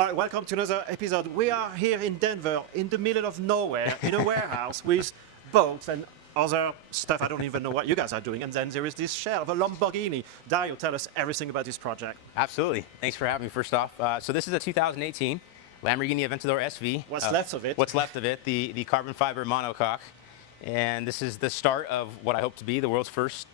All right, welcome to another episode. We are here in Denver, in the middle of nowhere, in a warehouse with boats and other stuff. I don't even know what you guys are doing. And then there is this shell of a Lamborghini. Dario, tell us everything about this project. Absolutely. Thanks for having me, first off. So this is a 2018 Lamborghini Aventador SV. What's left of it? What's left of it, the carbon fiber monocoque. And this is the start of what I hope to be the world's first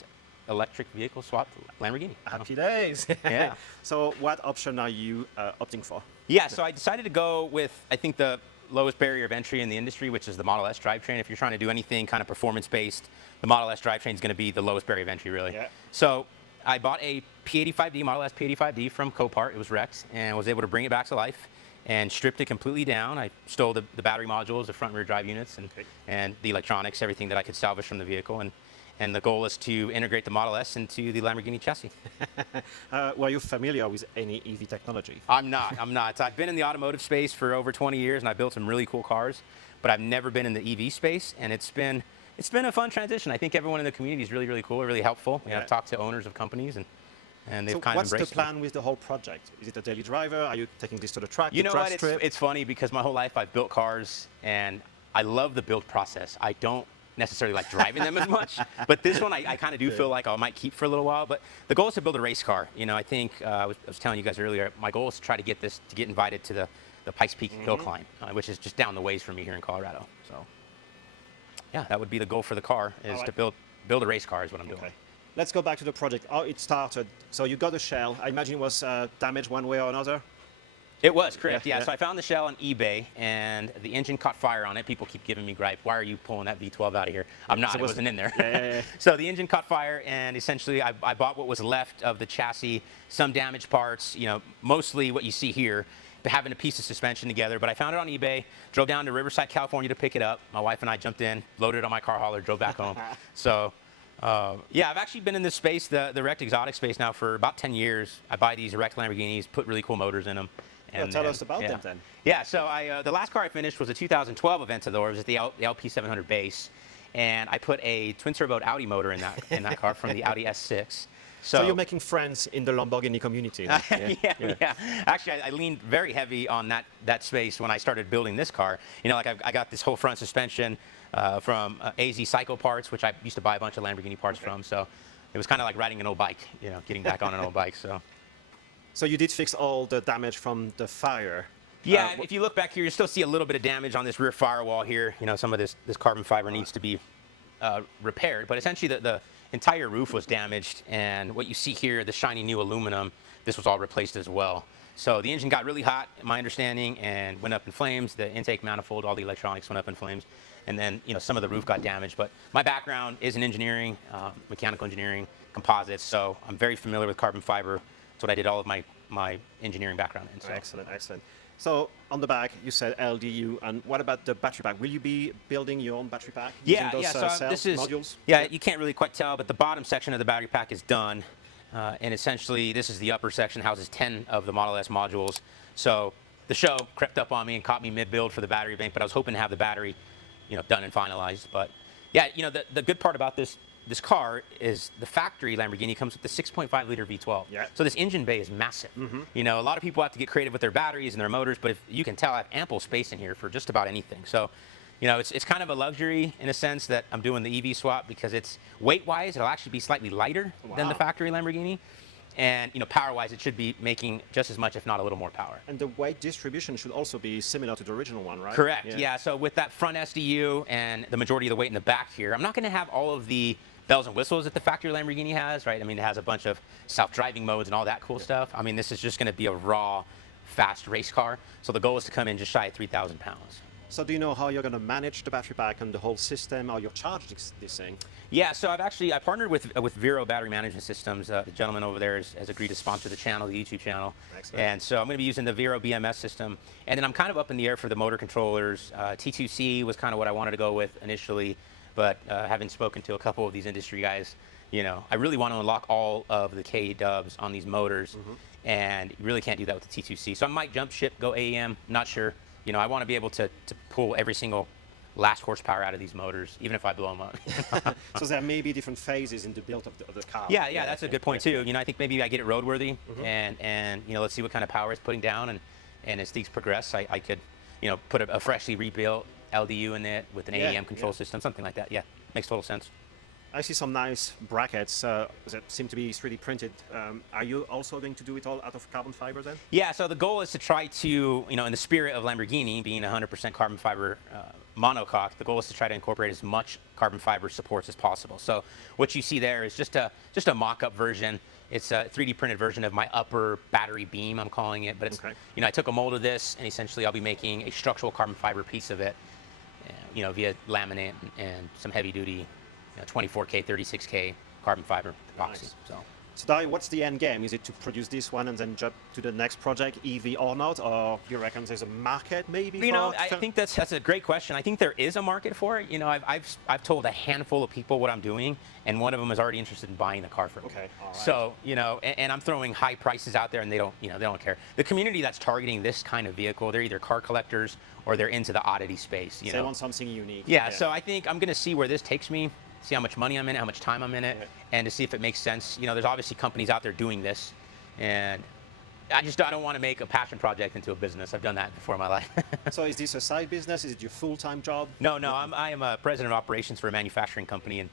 electric vehicle swapped Lamborghini. Happy days. Yeah. So what option are you opting for? Yeah, so I decided to go with, I think, the lowest barrier of entry in the industry, which is the Model S drivetrain. If you're trying to do anything kind of performance-based, the Model S drivetrain is going to be the lowest barrier of entry, really. Yeah. So I bought a P85D, Model S P85D from Copart. It was wrecked, and was able to bring it back to life and stripped it completely down. I stole the battery modules, the front and rear drive units, and the electronics, everything that I could salvage from the vehicle. And the goal is to integrate the Model S into the Lamborghini chassis. Were you familiar with any EV technology? I'm not. I've been in the automotive space for over 20 years, and I built some really cool cars, but I've never been in the EV space, and it's been a fun transition. I think everyone in the community is really, really cool, really helpful. Yeah. I've talked to owners of companies, and they've kind of embraced it. What's the plan with the whole project? Is it a daily driver? Are you taking this to the track? You know what? It's funny because my whole life I've built cars, and I love the build process. I don't necessarily like driving them as much, but this one I kind of do feel like I might keep for a little while. But the goal is to build a race car. You know, I think I was telling you guys earlier, my goal is to try to get invited to the Pikes Peak hill climb, which is just down the ways from me here in Colorado. So yeah, that would be the goal for the car, is to build a race car is what I'm doing. Okay. Let's go back to the project. How it started. So you got a shell. I imagine it was damaged one way or another. It was, correct, yeah. So I found the shell on eBay, and the engine caught fire on it. People keep giving me gripe. Why are you pulling that V12 out of here? I'm not. It wasn't in there. Yeah. So the engine caught fire, and essentially I bought what was left of the chassis, some damaged parts, you know, mostly what you see here, having a piece of suspension together. But I found it on eBay, drove down to Riverside, California to pick it up. My wife and I jumped in, loaded it on my car hauler, drove back home. So yeah, I've actually been in this space, the wrecked exotic space, now for about 10 years. I buy these wrecked Lamborghinis, put really cool motors in them. Tell us about them then. Yeah, so the last car I finished was a 2012 Aventador. It was the LP700 base, and I put a twin-turbo Audi motor in that car from the Audi S6. So you're making friends in the Lamborghini community. Yeah. Actually, I leaned very heavy on that space when I started building this car. You know, like I got this whole front suspension from AZ Cycle Parts, which I used to buy a bunch of Lamborghini parts from. So it was kind of like riding an old bike, you know, getting back on an old bike. So you did fix all the damage from the fire. Yeah, if you look back here, you still see a little bit of damage on this rear firewall here. You know, some of this carbon fiber needs to be repaired. But essentially, the entire roof was damaged. And what you see here, the shiny new aluminum, this was all replaced as well. So the engine got really hot, in my understanding, and went up in flames. The intake manifold, all the electronics went up in flames. And then, you know, some of the roof got damaged. But my background is in engineering, mechanical engineering, composites. So I'm very familiar with carbon fiber. That's what I did all of my engineering background in. So. Excellent. So on the back, you said LDU, and what about the battery pack? Will you be building your own battery pack using those modules? Yeah, you can't really quite tell, but the bottom section of the battery pack is done, and essentially this is the upper section, houses 10 of the Model S modules. So the show crept up on me and caught me mid-build for the battery bank, but I was hoping to have the battery, you know, done and finalized. But yeah, you know, the good part about this car is the factory Lamborghini comes with the 6.5 liter V12. Yeah. So this engine bay is massive. You know, a lot of people have to get creative with their batteries and their motors, but if you can tell, I have ample space in here for just about anything. So, you know, it's kind of a luxury in a sense that I'm doing the EV swap, because it's weight-wise, it'll actually be slightly lighter than the factory Lamborghini. And, you know, power-wise, it should be making just as much, if not a little more power. And the weight distribution should also be similar to the original one, right? Correct, yeah. So with that front SDU and the majority of the weight in the back here, I'm not going to have all of the bells and whistles that the factory Lamborghini has, right? I mean, it has a bunch of self-driving modes and all that cool stuff. I mean, this is just going to be a raw, fast race car. So the goal is to come in just shy of 3,000 pounds. So do you know how you're going to manage the battery pack and the whole system, how you're charged this thing? Yeah, so I partnered with Vero Battery Management Systems. The gentleman over there has agreed to sponsor the channel, the YouTube channel. Excellent. And so I'm going to be using the Vero BMS system. And then I'm kind of up in the air for the motor controllers. T2C was kind of what I wanted to go with initially, but having spoken to a couple of these industry guys, you know, I really want to unlock all of the K-dubs on these motors, and you really can't do that with the T2C. So I might jump ship, go AEM, not sure. You know, I want to be able to pull every single last horsepower out of these motors, even if I blow them up. So there may be different phases in the build of the car. Yeah, that's a good point too. You know, I think maybe I get it roadworthy, and you know, let's see what kind of power it's putting down, and as things progress, I could, you know, put a freshly rebuilt LDU in it with an AEM control system, something like that. Yeah, makes total sense. I see some nice brackets that seem to be 3D printed. Are you also going to do it all out of carbon fiber then? Yeah, so the goal is to try to, you know, in the spirit of Lamborghini being 100% carbon fiber monocoque, the goal is to try to incorporate as much carbon fiber supports as possible. So what you see there is just a mock-up version. It's a 3D printed version of my upper battery beam, I'm calling it. But it's, you know, I took a mold of this, and essentially I'll be making a structural carbon fiber piece of it, you know, via laminate and some heavy-duty, you know, 24K, 36K carbon fiber epoxy. Nice. So Dario, what's the end game? Is it to produce this one and then jump to the next project, EV or not? Or you reckon there's a market maybe? You know, I think that's a great question. I think there is a market for it. You know, I've told a handful of people what I'm doing, and one of them is already interested in buying the car from me. Okay, all right. So, you know, and I'm throwing high prices out there, and they don't, you know, they don't care. The community that's targeting this kind of vehicle, they're either car collectors or they're into the oddity space. You know, they want something unique. Yeah. So I think I'm going to see where this takes me. See how much money I'm in it, how much time I'm in it, and to see if it makes sense. You know, there's obviously companies out there doing this, and I don't want to make a passion project into a business. I've done that before in my life. So is this a side business? Is it your full-time job? No, I am a president of operations for a manufacturing company, and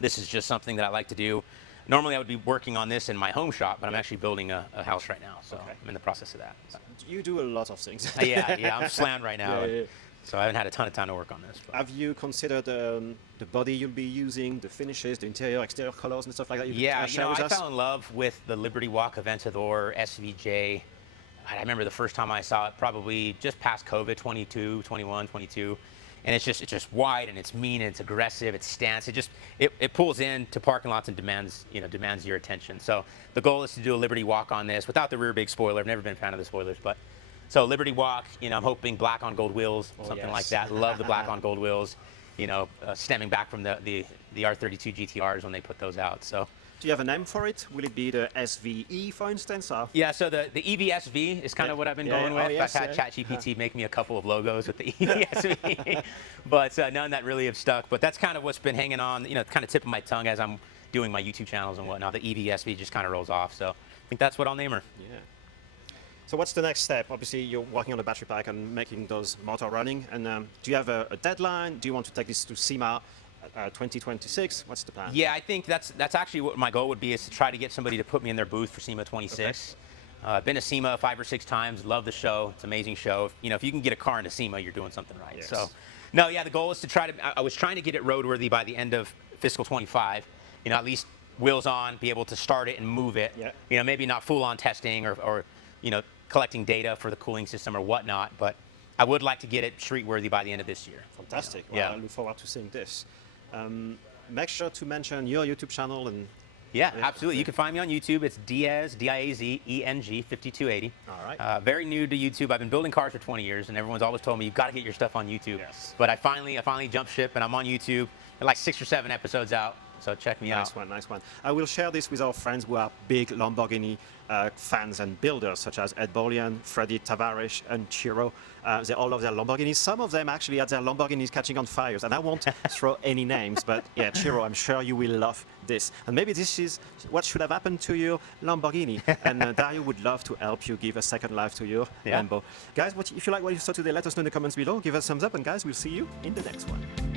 this is just something that I like to do. Normally I would be working on this in my home shop, but I'm actually building a house right now, so I'm in the process of that. So. You do a lot of things. Yeah, I'm slammed right now. Yeah. So I haven't had a ton of time to work on this. But. Have you considered the body you'll be using, the finishes, the interior, exterior colors and stuff like that? Yeah, you know, I fell in love with the Liberty Walk Aventador SVJ. I remember the first time I saw it, probably just past COVID, 21, 22. And it's just wide, and it's mean, and it's aggressive, it stance. It pulls into parking lots and demands your attention. So the goal is to do a Liberty Walk on this without the rear big spoiler. I've never been a fan of the spoilers, but so Liberty Walk, you know, I'm hoping black on gold wheels, something like that. Love the black on gold wheels, you know, stemming back from the R32 GTRs when they put those out. So. Do you have a name for it? Will it be the SVE, for instance? Or? Yeah, so the EVSV is kind of what I've been going with. Yes, I've had ChatGPT make me a couple of logos with the EVSV, but none that really have stuck. But that's kind of what's been hanging on, you know, kind of tip of my tongue as I'm doing my YouTube channels and whatnot. The EVSV just kind of rolls off. So I think that's what I'll name her. Yeah. So what's the next step? Obviously, you're working on the battery pack and making those motor running. And do you have a deadline? Do you want to take this to SEMA 2026? What's the plan? Yeah, I think that's actually what my goal would be, is to try to get somebody to put me in their booth for SEMA 26. I've been to SEMA 5 or 6 times. Love the show. It's an amazing show. You know, if you can get a car into SEMA, you're doing something right. Yes. So, no, yeah, the goal is to try to. I was trying to get it roadworthy by the end of fiscal 25. You know, at least wheels on, be able to start it and move it. Yeah. You know, maybe not full-on testing or you know, collecting data for the cooling system or whatnot, but I would like to get it street-worthy by the end of this year. Fantastic. You know? Well, I look forward to seeing this. Make sure to mention your YouTube channel and. Yeah, absolutely. You can find me on YouTube. It's Diaz, D-I-A-Z-E-N-G 5280. All right. Very new to YouTube. I've been building cars for 20 years, and everyone's always told me, you've got to get your stuff on YouTube. Yes. But I finally jumped ship, and I'm on YouTube. There are like 6 or 7 episodes out, so check me out. Nice one. I will share this with our friends who are big Lamborghini fans and builders, such as Ed Bolian, Freddy Tavares, and Chiro. They all love their Lamborghinis. Some of them actually had their Lamborghinis catching on fires, and I won't throw any names, but yeah, Chiro, I'm sure you will love this. And maybe this is what should have happened to your Lamborghini. And Dario would love to help you give a second life to your Lambo. Guys, if you like what you saw today, let us know in the comments below. Give us a thumbs up, and guys, we'll see you in the next one.